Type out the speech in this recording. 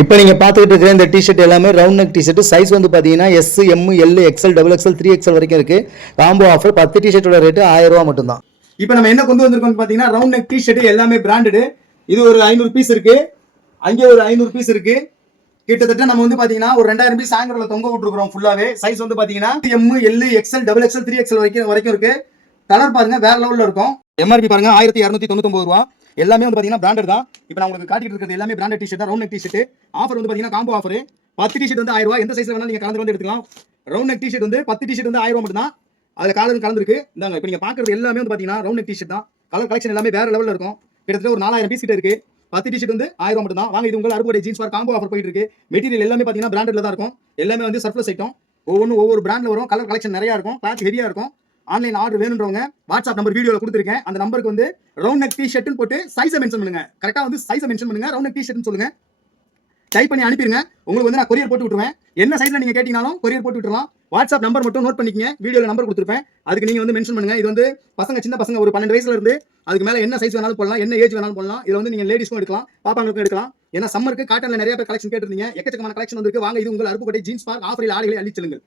இப்போ நீங்கள் பார்த்துக்கிட்டு இருக்கிற இந்த டிஷர்ட் எல்லாமே ரவுண்ட் நெக் டிஷர்ட். சைஸ் வந்து பார்த்தீங்கன்னா S, M, L, XL, double XL, 3XL வரைக்கும் இருக்கு. காம்போ ஆஃபர் 10 டிஷர்ட்டோட ரேட்டு 1000 ரூபா மட்டும்தான். இப்போ நம்ம என்ன கொண்டு வந்திருக்கோம்னு பார்த்தீங்கன்னா ரவுண்ட் நெக் டிஷர்ட் எல்லாமே பிராண்டடு. இது ஒரு 500 பீஸ் இருக்கு, அங்கே ஒரு 500 பீஸ் இருக்கு. கிட்டத்தட்ட நம்ம வந்து பாத்தீங்கன்னா ஒரு 2000 பீஸ் ஹேங்கர்ல தொங்க விட்டுருக்கோம் ஃபுல்லாவே. சைஸ் வந்து பாத்தீங்கன்னா M, L, XL, double XL, 3XL வரைக்கும் இருக்கு. கலர் பாருங்க வேற லெவல்ல இருக்கும். எம்ஆர்பி பாருங்க 1299 ரூபா. எல்லாமே வந்து பாத்தீங்கன்னா பிராண்டட் தான். இப்போ நான் உங்களுக்கு காட்டிட்டு இருக்கிறது எல்லாமே பிராண்டட் டிஷர்ட் தான். ரவுண்ட் நெக் டிஷர்ட் ஆஃபர் வந்து பாத்தீங்கன்னா காம்போ ஆஃபர் 10 டிஷர்ட் வந்து 1000 ரூபாய். எந்த சைஸ்ல வேணாலும் நீங்க கலந்து வந்து எடுத்துக்கலாம். ரவுண்ட் நெக் டிஷர்ட் வந்து 10 டிஷர்ட் வந்து 1000 ரூபாய் மட்டும் தான். அதுல காலர் கலந்துருக்கு. இந்தாங்க இப்போ நீங்க பாக்குறது எல்லாமே வந்து பாத்தீங்கன்னா ரவுண்ட் நெக் டிஷர்ட் தான். கலர் கலெக்ஷன் எல்லாமே வேற லெவல்ல இருக்கும். கிட்டத்தட்ட ஒரு 4000 பீஸ் கிட்ட இருக்கு. 10 டிஷர்ட் வந்து 1000 ரூபாய் மட்டும் தான். வாங்க, இது உங்கள் அறுபடை ஜீன்ஸ் ஃபார் காம்போ ஆஃபர் போயிட்டு இருக்கு. மெட்டீரியல் எல்லாமே பாத்தீங்கன்னா பிராண்டட்ல தான் இருக்கும். எல்லாமே வந்து சர்ப்ளஸ் ஐட்டம். ஒவ்வொரு பிராண்ட்ல வரும். கலர் கலெக்ஷன் நிறைய இருக்கும். கிளாத் ஹெவியா இருக்கும். ஆன்லைன் ஆர்டர் வேணும்ன்றவங்க வாட்ஸ்அப் நம்பர் வீடியோல கொடுத்துருக்கேன். அந்த நம்பருக்கு வந்து ரவுண்ட் நெக் டிஷர்ட்னு போட்டு சைஸை மென்ஷன் பண்ணுங்க. கரெக்டா வந்து சைஸை மென்ஷன் பண்ணுங்க. ரவுண்ட் நெக் டிஷர்ட்னு சொல்லுங்க. டைப் பண்ணி அனுப்பிடுங்க. உங்களுக்கு வந்து நான் கொரியர் போட்டு விட்டுருவேன். என்ன சைஸ்ல நீங்க கேட்டீங்கனாலும் கொரியர் போட்டு விட்டுறலாம். வாட்ஸ்அப் நம்பர் மட்டும் நோட் பண்ணிக்கங்க. வீடியோல நம்பர் கொடுத்துருப்பேன். அதுக்கு நீங்க வந்து மென்ஷன் பண்ணுங்க. இது வந்து பசங்க, சின்ன பசங்க ஒரு 12 வயசுல இருந்து அதுக்கு மேல என்ன சைஸ் வேணாலும் போடலாம், என்ன ஏஜ் வேணாலும் போடலாம். இதுல வந்து நீங்க லேடிஸ்க்கும் எடுக்கலாம், பாப்பாங்களுக்கும் எடுக்கலாம். ஏன்னா சம்மருக்கு காட்டன்ல நிறைய பேர் கலெக்ஷன் கேட்டிருந்தீங்க. எக்கச்சக்கமான கலெக்ஷன் வந்திருக்கு. வாங்க, இது உங்கள் அருப்புக்கோட்டை ஜீன்ஸ் பார்க் ஆஃபரில் ஆடைகளை அள்ளிச் செல்லுங்கள்.